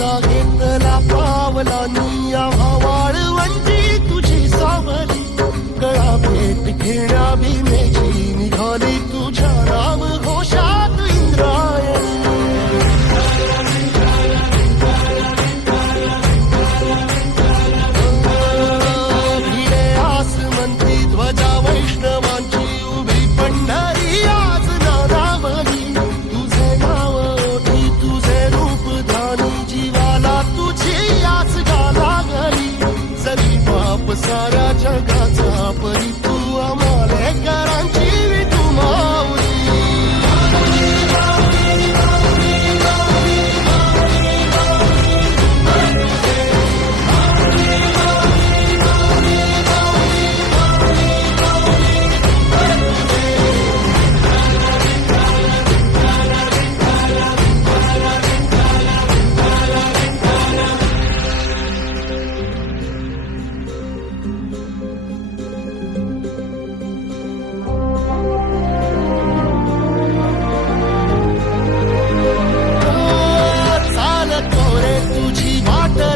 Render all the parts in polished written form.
आमचा घेतला पावलांनी आम्हा वाळवंटी तुझी सावली गळा भेट घेण्या भीमेची निघाली तुझ्या नाम घोषात इंद्रायणी भिडे आसमंती ध्वजा वैष्णवांची उभी पंढरी आज नादावली तुझे नाव ओठी तुझे रूप ध्यानी जीवाला तुझी आस लागली जरी बाप साऱ्या जगाचा परी तू आम्हाले करांची विठू माऊली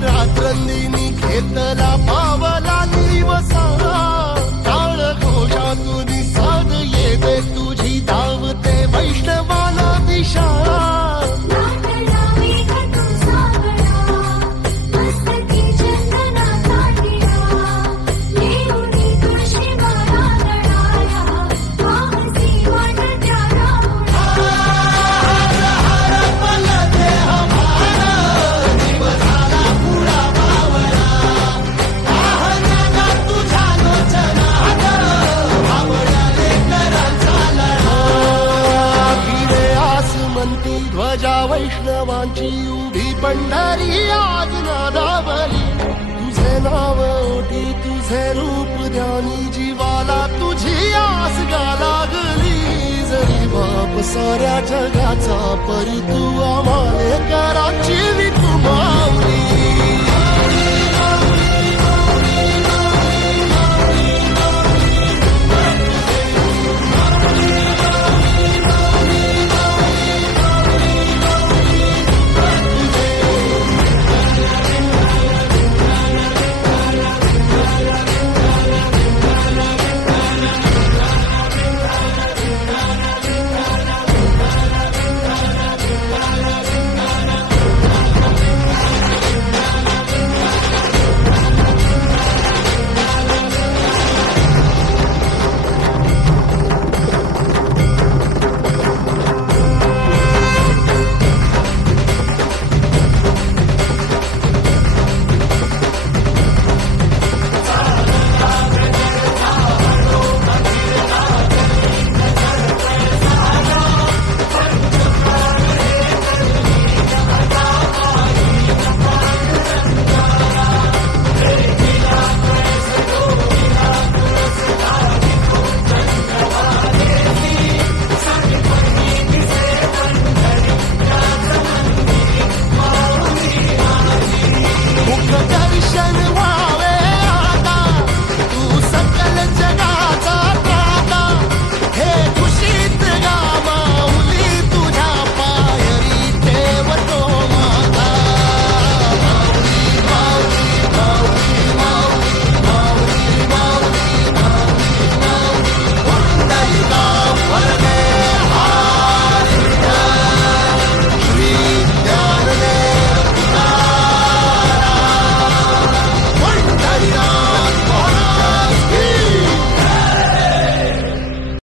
रात्रंदिनी घेतला पावला निवसा टाळ घोषातून साध येते तुझी धावते वैष्णवाला दिशा ध्वजा वैष्णवांची उभी पंढरी आज नादावली तुझे नाव ओठी तुझे रूप ध्यानी जीवाला तुझी आस लागली जरी बाप साऱ्या जगाचा परी तू आम्हाले करांची विठू माऊली